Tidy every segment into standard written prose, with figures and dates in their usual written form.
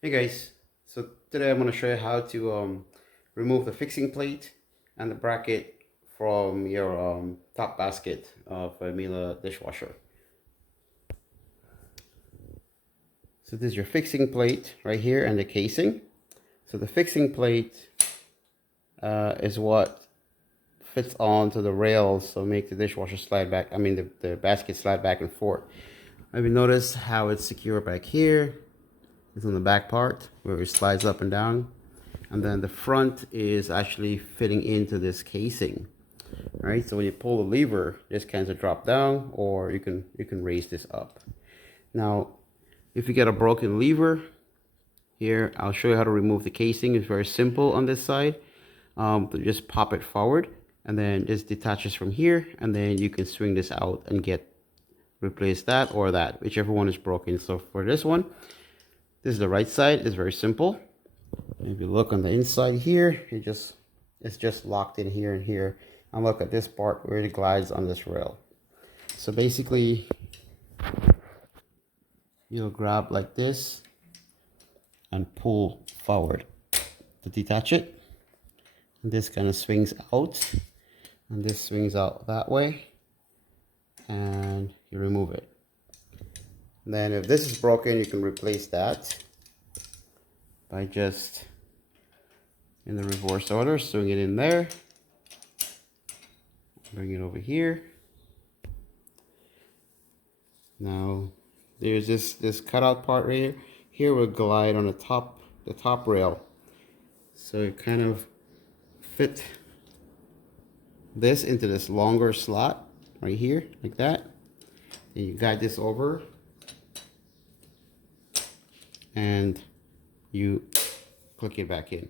Hey guys, so today I'm going to show you how to remove the fixing plate and the bracket from your top basket of a Miele dishwasher. So this is your fixing plate right here and the casing. So the fixing plate is what fits onto the rails, so make the dishwasher slide back, the basket slide back and forth. Have you noticed how it's secure back here? It's on the back part where it slides up and down. And then the front is actually fitting into this casing. All right, so when you pull the lever, this can drop down, or you can raise this up. Now, if you get a broken lever, here I'll show you how to remove the casing. It's very simple on this side. Just pop it forward, and then this detaches from here, and then you can swing this out and replace that or that, whichever one is broken. So for this one, this is the right side. It's very simple. If you look on the inside here, it's just locked in here and here. And look at this part where it glides on this rail. So basically, you'll grab like this and pull forward to detach it. And this kind of swings out, and this swings out that way, and you remove it. And then if this is broken, you can replace that by just in the reverse order, swing it in there, bring it over here. Now there's this cutout part right here. Here will glide on the top rail. So you kind of fit this into this longer slot right here, like that. And you guide this over, and you click it back in.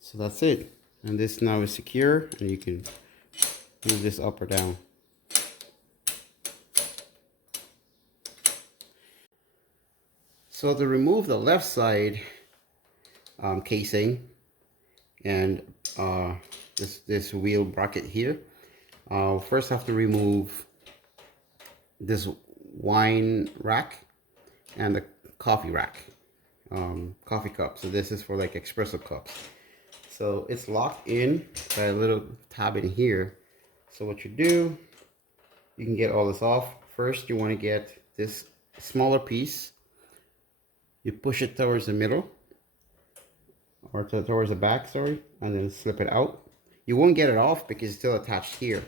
So that's it. And this now is secure, and you can move this up or down. So to remove the left side casing and this wheel bracket here, first I have to remove this wine rack and the coffee rack, coffee cup. So this is for like espresso cups. So it's locked in by a little tab in here. So what you do, you can get all this off. First, you want to get this smaller piece. You push it towards the middle, or towards the back, sorry, and then slip it out. You won't get it off because it's still attached here.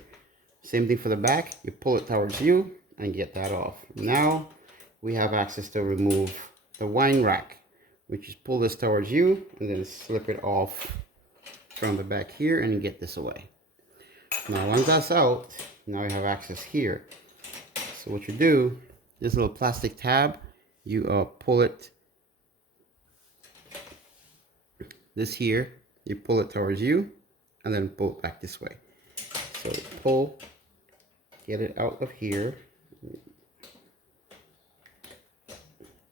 Same thing for the back. You pull it towards you and get that off. Now we have access to remove the wine rack, which is pull this towards you and then slip it off from the back here and get this away. Now once that's out, now you have access here. So what you do, this little plastic tab, you pull it, this here, you pull it towards you and then pull it back this way. So pull, get it out of here,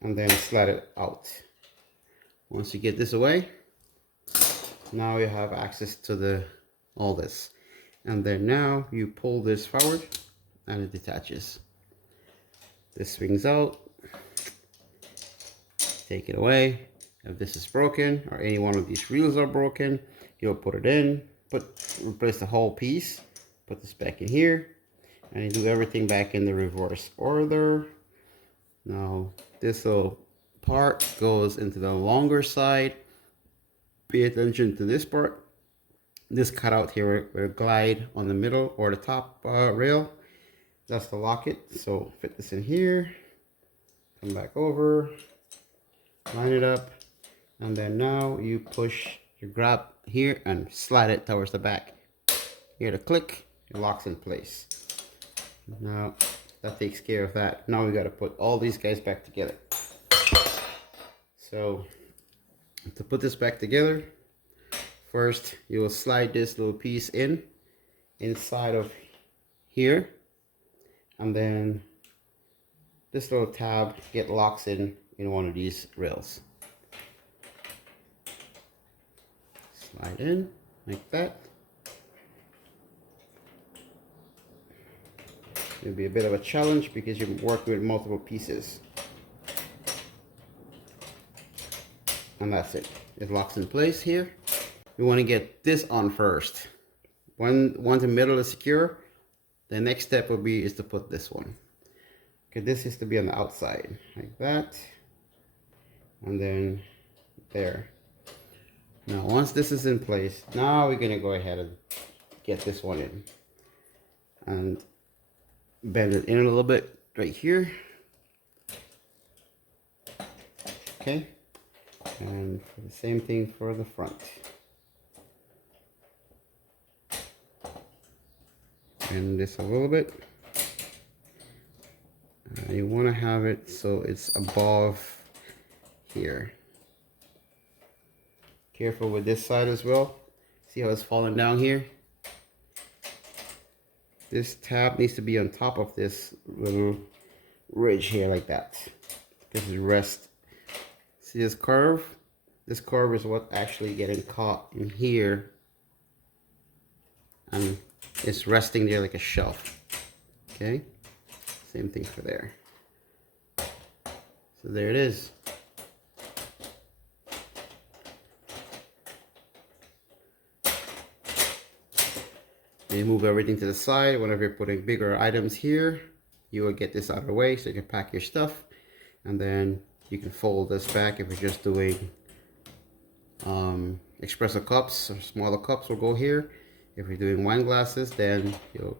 and then slide it out. Once you get this away, now you have access to all this. And then now you pull this forward and it detaches. This swings out, take it away. If this is broken or any one of these reels are broken, you'll put it in, replace the whole piece, put this back in here, and you do everything back in the reverse order. Now this little part goes into the longer side. Pay attention to this part. This cutout here will glide on the middle or the top rail. That's to lock it. So fit this in here, come back over, line it up, and then now you grab here and slide it towards the back. Here to click, it locks in place. Now that takes care of that. Now we got to put all these guys back together. So to put this back together, first you will slide this little piece inside of here, and then this little tab locks in one of these rails. Slide in like that. It'll be a bit of a challenge because you're working with multiple pieces. And that's it. It locks in place here. We want to get this on first. Once the middle is secure, the next step will be is to put this one. Okay, this is to be on the outside like that, and then there. Now once this is in place, now we're gonna go ahead and get this one in and bend it in a little bit right here. Okay, and for the same thing for the front. Bend this a little bit. You want to have it so it's above here. Careful with this side as well. See how it's falling down here? This tab needs to be on top of this little ridge here like that. This is rest. See this curve? This curve is what actually getting caught in here, and it's resting there like a shelf. Okay, same thing for there. So there it is. You move everything to the side. Whenever you're putting bigger items here, you will get this out of the way so you can pack your stuff, and then you can fold this back. If you're just doing espresso cups or smaller cups will go here. If you're doing wine glasses, then you'll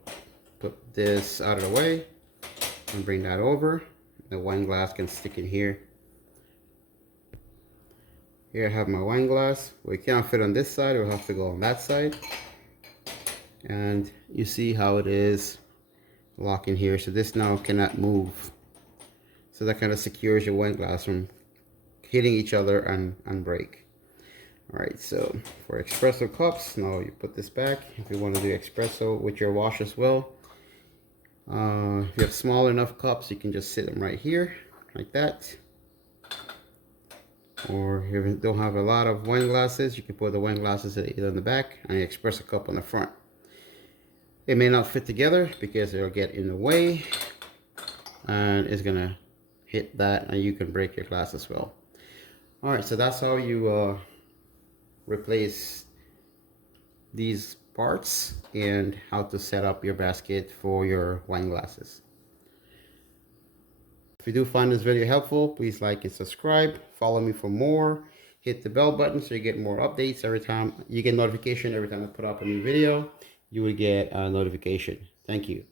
put this out of the way and bring that over. The wine glass can stick in here. Here I have my wine glass. We can't fit on this side, we'll have to go on that side. And you see how it is locking here. So this now cannot move. So that kind of secures your wine glass from hitting each other and break. Alright, so for espresso cups, now you put this back. If you want to do espresso with your wash as well. If you have small enough cups, you can just sit them right here, like that. Or if you don't have a lot of wine glasses, you can put the wine glasses either on the back and the espresso cup on the front. It may not fit together because it'll get in the way and it's gonna hit that, and you can break your glass as well. Alright, so that's how you replace these parts and how to set up your basket for your wine glasses. If you do find this video helpful, please like and subscribe. Follow me for more. Hit the bell button so you get more updates every time. You get notification every time I put up a new video. You will get a notification. Thank you.